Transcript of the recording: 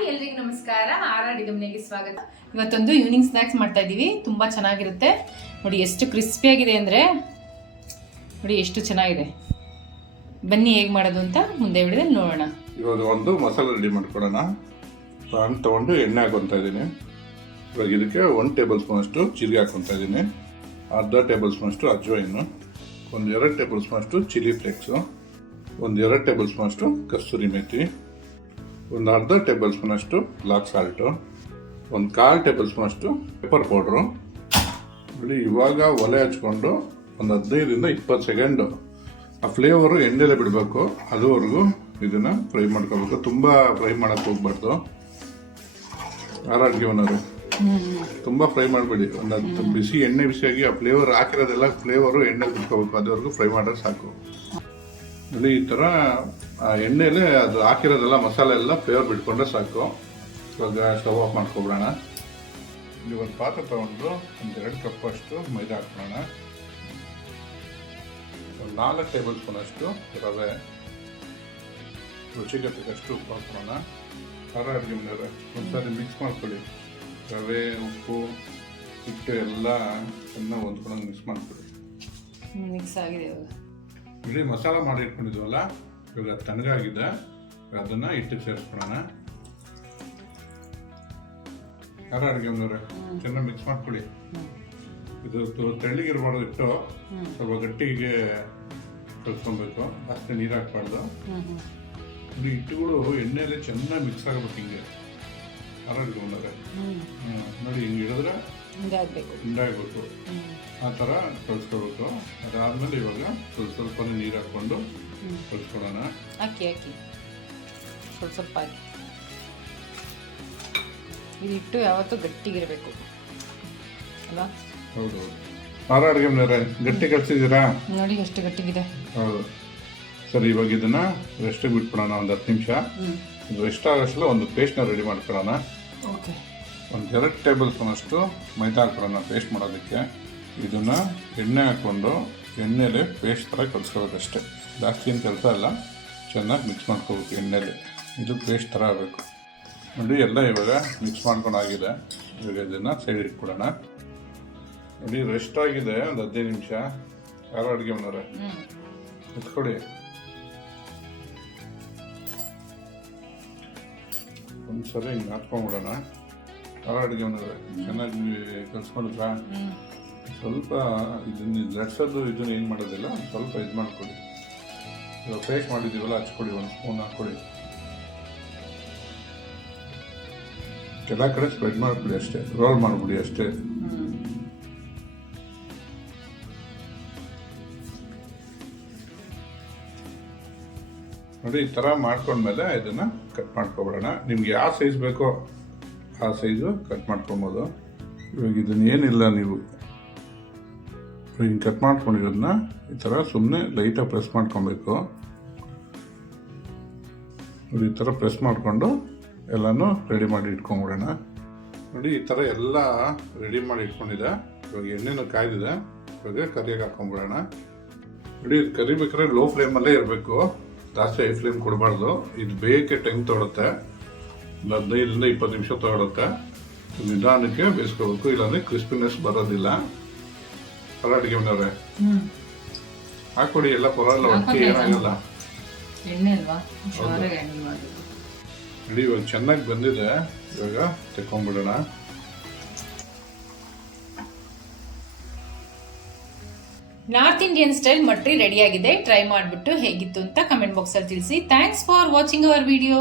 Hi ಎಲ್ರಿಗೂ ನಮಸ್ಕಾರ. ಅಡುಗೆ ಮನೆಗೆ ಸ್ವಾಗತ. ಇವತ್ತೊಂದು ಈವ್ನಿಂಗ್ ಸ್ನ್ಯಾಕ್ಸ್ ಮಾಡ್ತಾ ಇದ್ದೀವಿ. ತುಂಬ ಚೆನ್ನಾಗಿರುತ್ತೆ ನೋಡಿ. ಎಷ್ಟು ಕ್ರಿಸ್ಪಿಯಾಗಿದೆ ಅಂದರೆ ನೋಡಿ, ಎಷ್ಟು ಚೆನ್ನಾಗಿದೆ. ಬನ್ನಿ ಹೇಗೆ ಮಾಡೋದು ಅಂತ ಮುಂದೆ ವಿಡಿಯೋದಲ್ಲಿ ನೋಡೋಣ. ಇವಾಗ ಒಂದು ಮಸಾಲೆ ರೆಡಿ ಮಾಡ್ಕೊಳ್ಳೋಣ. ಪಾನ್ ತೊಗೊಂಡು ಎಣ್ಣೆ ಹಾಕೊತಾ ಇದ್ದೀನಿ. ಇವಾಗ ಇದಕ್ಕೆ 1 ಟೇಬಲ್ ಸ್ಪೂನ್ ಅಷ್ಟು ಜೀರಿಗೆ ಹಾಕೊತಾ ಇದ್ದೀನಿ. ಅರ್ಧ ಟೇಬಲ್ ಸ್ಪೂನ್ ಅಷ್ಟು ಅಜ್ವಾಯಿನು, 1-2 ಟೇಬಲ್ ಸ್ಪೂನ್ ಅಷ್ಟು ಚಿಲ್ಲಿ ಫ್ಲೇಕ್ಸು, 1-2 ಟೇಬಲ್ ಸ್ಪೂನ್ ಅಷ್ಟು ಕಸ್ತೂರಿ ಮೇಥಿ, ಒಂದು ಅರ್ಧ ಟೇಬಲ್ ಸ್ಪೂನ್ ಅಷ್ಟು ಬ್ಲಾಕ್ ಸಾಲ್ಟು, 1/4 ಟೇಬಲ್ ಸ್ಪೂನ್ ಅಷ್ಟು ಪೆಪ್ಪರ್ ಪೌಡ್ರು. ನೋಡಿ, ಇವಾಗ ಒಲೆ ಹಚ್ಕೊಂಡು ಒಂದು 15-20 ಸೆಕೆಂಡು ಆ ಫ್ಲೇವರು ಎಣ್ಣೆಲೆ ಬಿಡಬೇಕು. ಅದುವರೆಗೂ ಇದನ್ನು ಫ್ರೈ ಮಾಡ್ಕೋಬೇಕು. ತುಂಬ ಫ್ರೈ ಮಾಡೋಕ್ಕೆ ಹೋಗ್ಬಾರ್ದು. ಅಡುಗೆ ಓನರು ತುಂಬ ಫ್ರೈ ಮಾಡಬೇಡಿ. ಒಂದು ಬಿಸಿ ಎಣ್ಣೆ ಬಿಸಿಯಾಗಿ ಆ ಫ್ಲೇವರ್ ಹಾಕಿರೋದೆಲ್ಲ ಫ್ಲೇವರು ಎಣ್ಣೆ ಬಿಟ್ಕೋಬೇಕು. ಅದುವರೆಗೂ ಫ್ರೈ ಮಾಡೋದು ಸಾಕು. ನೋಡಿ, ಈ ಥರ ಎಣ್ಣೆಲೆ ಅದು ಹಾಕಿರೋದೆಲ್ಲ ಮಸಾಲೆ ಎಲ್ಲ ಫ್ಲೇವರ್ ಬಿಟ್ಕೊಂಡ್ರೆ ಸಾಕು. ಇವಾಗ ಸ್ಟವ್ ಆಫ್ ಮಾಡ್ಕೊಬಿಡೋಣ. ಇಲ್ಲಿ ಒಂದು ಪಾತ್ರೆ ತೊಗೊಂಡು 2 ಕಪ್ ಅಷ್ಟು ಮೈದಾ ಹಾಕೋಣ. ಒಂದು 4 ಟೇಬಲ್ ಸ್ಪೂನ್ ಅಷ್ಟು ರವೆ, ರುಚಿಗೆ ತಕ್ಕಷ್ಟು ಉಪ್ಪು ಹಾಕೋಣ. ಖಾರ ಅಡುಗೆ ಮನೆಯವ್ರೆ ಒಂದ್ಸರಿ ಮಿಕ್ಸ್ ಮಾಡ್ಕೊಳ್ಳಿ. ರವೆ, ಉಪ್ಪು, ಹಿಟ್ಟು ಎಲ್ಲ ಚೆನ್ನಾಗಿ ಹೊಂದ್ಕೊಂಡು ಮಿಕ್ಸ್ ಮಾಡ್ಕೊಳ್ಳಿ. ಮಿಕ್ಸ್ ಆಗಿದೆ. ಇವಾಗ ಇಡೀ ಮಸಾಲ ಮಾಡಿ ಇಟ್ಕೊಂಡಿದ್ವಲ್ಲ, ಇವಾಗ ತಣ್ಣಗಾಗಿದೆ. ಅದನ್ನು ಹಿಟ್ಟಿಗೆ ಸೇರಿಸ್ಕೊಳ್ಳೋಣ. ಖಾರ ಅಡುಗೆ ಮನೆಯವ್ರೆ ಚೆನ್ನಾಗಿ ಮಿಕ್ಸ್ ಮಾಡ್ಕೊಳ್ಳಿ. ಇದು ತೆಳ್ಳಗಿರ್ಬಾರ್ದು. ಹಿಟ್ಟು ಸ್ವಲ್ಪ ಗಟ್ಟಿಗೆ ಕಲ್ಸ್ಕೊಬೇಕು. ಜಾಸ್ತಿ ನೀರು ಹಾಕ್ಬಾರ್ದು. ನೋಡಿ, ಹಿಟ್ಟುಗಳು ಎಣ್ಣೆಯಲ್ಲಿ ಚೆನ್ನಾಗಿ ಮಿಕ್ಸ್ ಆಗಬೇಕು. ಹಿಂಗೆ ಖಾರ ಅಡುಗೆ ಮನೆಯವ್ರೆ ನೋಡಿ, ಹಿಂಗೆ ಹಿಡಿದ್ರೆ ಹಿಂಡಾಗಬೇಕು. ಆ ಥರ ಕಲಿಸ್ಕೋಬೇಕು. ಅದಾದಮೇಲೆ ಇವಾಗ ಸ್ವಲ್ಪ ನೀರು ಹಾಕ್ಕೊಂಡು ಕಲಿಸ್ಕೊಳ್ಳೋಣ. ಹಾಕಿ ಸ್ವಲ್ಪ ಹಾಕಿ. ಇದು ಹಿಟ್ಟು ಯಾವತ್ತೂ ಗಟ್ಟಿಗಿರಬೇಕು ಅಲ್ಲ? ಹೌದು. ಖಾರ ಅಡುಗೆ ಮನೆಯವ್ರೆ ಗಟ್ಟಿ ಕಲಿಸಿದ್ದೀರಾ ನೋಡಿ, ಎಷ್ಟು ಗಟ್ಟಿಗಿದೆ. ಹೌದು. ಸರಿ, ಇವಾಗ ಇದನ್ನು ರೆಸ್ಟಿಗೆ ಬಿಟ್ಬಿಡೋಣ. ಒಂದು 10 ನಿಮಿಷ. ಇದು ರೆಸ್ಟ್ ಆಗೋಷ್ಟಲ್ಲ ಒಂದು ಪೇಸ್ಟ್ನ ರೆಡಿ ಮಾಡ್ಕೊಳ್ಳೋಣ. ಓಕೆ. 1-2 ಟೇಬಲ್ ಸ್ಪೂನ್ ಅಷ್ಟು ಮೈದಾ ಹಾಕೋಣ ಪೇಸ್ಟ್ ಮಾಡೋದಕ್ಕೆ. ಇದನ್ನು ಎಣ್ಣೆ ಹಾಕ್ಕೊಂಡು ಎಣ್ಣೆಲೆ ಪೇಸ್ಟ್ ಥರ ಕಲಿಸ್ಕೋಬೇಕಷ್ಟೆ. ಜಾಸ್ತಿ ಏನು ಕೆಲಸ ಅಲ್ಲ. ಚೆನ್ನಾಗಿ ಮಿಕ್ಸ್ ಮಾಡ್ಕೋಬೇಕು ಎಣ್ಣೆಲಿ. ಇದು ಪೇಸ್ಟ್ ಥರ ಆಗಬೇಕು. ನೋಡಿ, ಎಲ್ಲ ಇವಾಗ ಮಿಕ್ಸ್ ಮಾಡ್ಕೊಂಡಾಗಿದೆ. ಇವಾಗ ಇದನ್ನು ಸೈಡ್ ಇಟ್ಬಿಡೋಣ. ನೋಡಿ, ರೆಸ್ಟ್ ಆಗಿದೆ ಒಂದು 15 ನಿಮಿಷ. ಖಾರ ಅಡುಗೆ ಮನೆಯವ್ರೆ ಎತ್ಕೊಡಿ. ಒಂದ್ಸರಿ ಹಿಂಗೆ ಹಾಕ್ಕೊಂಡ್ಬಿಡೋಣ. ಖಾರ ಅಡುಗೆ ಮನೆಯವ್ರೆ ಚೆನ್ನಾಗಿ ಕಲಿಸ್ಕೊಂಡಿದ್ರ. ಸ್ವಲ್ಪ ಇದನ್ನ ಲಟ್ಸೋದು ಇದನ್ನ ಏನು ಮಾಡೋದಿಲ್ಲ. ಸ್ವಲ್ಪ ಇದು ಮಾಡ್ಕೊಳ್ಳಿ. ಇವಾಗ ಪೇಸ್ಟ್ ಮಾಡಿದ್ದೀವಲ್ಲ, ಹಚ್ಕೊಡಿ. 1 ಸ್ಪೂನ್ ಹಾಕ್ಕೊಳ್ಳಿ. ಎಲ್ಲ ಕಡೆ ಸ್ಪ್ರೆಡ್ ಮಾಡಿಬಿಡಿ ಅಷ್ಟೇ. ರೋಲ್ ಮಾಡಿಬಿಡಿ ಅಷ್ಟೇ. ನೋಡಿ, ಈ ಥರ ಮಾಡ್ಕೊಂಡ್ಮೇಲೆ ಇದನ್ನು ಕಟ್ ಮಾಡ್ಕೊಬಿಡೋಣ. ನಿಮ್ಗೆ ಯಾವ ಸೈಜ್ ಬೇಕೋ ಆ ಸೈಜು ಕಟ್ ಮಾಡ್ಕೊಬೋದು. ಇವಾಗ ಇದನ್ನು ಏನಿಲ್ಲ, ನೀವು ಹಿಂಗೆ ಕಟ್ ಮಾಡ್ಕೊಂಡಿರೋದನ್ನ ಈ ಥರ ಸುಮ್ಮನೆ ಲೈಟಾಗಿ ಪ್ರೆಸ್ ಮಾಡ್ಕೊಬೇಕು. ನೋಡಿ, ಈ ಥರ ಪ್ರೆಸ್ ಮಾಡಿಕೊಂಡು ಎಲ್ಲನೂ ರೆಡಿ ಮಾಡಿ ಇಟ್ಕೊಂಡ್ಬಿಡೋಣ. ನೋಡಿ, ಈ ಥರ ಎಲ್ಲ ರೆಡಿ ಮಾಡಿ ಇಟ್ಕೊಂಡಿದೆ. ಇವಾಗ ಎಣ್ಣೆನೂ ಕಾಯ್ದಿದೆ. ಇವಾಗ ಕರಿಯಾಗಿ ಹಾಕ್ಕೊಂಡ್ಬಿಡೋಣ. ನೋಡಿ, ಇದು ಕರಿಬೇಕಾದ್ರೆ ಲೋ ಫ್ಲೇಮಲ್ಲೇ ಇರಬೇಕು. ಜಾಸ್ತಿ ಹೈ ಫ್ಲೇಮ್ ಕೊಡಬಾರ್ದು. ಇದು ಬೇಯಕ್ಕೆ ಟೈಮ್ ತೊಗೊಳುತ್ತೆ. 15-20 ನಿಮಿಷ ತೊಗೊಳುತ್ತೆ. ನಿಧಾನಕ್ಕೆ ಬೇಯಿಸ್ಕೋಬೇಕು, ಇಲ್ಲಾಂದರೆ ಕ್ರಿಸ್ಪಿನೆಸ್ ಬರೋದಿಲ್ಲ. ಖಾರ ಅಡುಗೆ ಮನೆಯವ್ರೆ ಹಾಕ್ಕೊಡಿ. ಎಲ್ಲ ಪರವಾಗಿಲ್ಲ, ಒಟ್ಟು ಏನಾಗಲ್ಲ. ನೋಡಿ, ಇವಾಗ ಚೆನ್ನಾಗಿ ಬಂದಿದೆ. ಇವಾಗ ತೆಕ್ಕೊಂಡ್ಬಿಡೋಣ. ನಾರ್ತ್ ಇಂಡಿಯನ್ ಸ್ಟೈಲ್ ಮಟ್ರಿ ರೆಡಿಯಾಗಿದೆ. ಟ್ರೈ ಮಾಡಿಬಿಟ್ಟು ಹೇಗಿತ್ತು ಅಂತ ಕಮೆಂಟ್ ಬಾಕ್ಸಲ್ಲಿ ತಿಳಿಸಿ. Thanks for watching our video.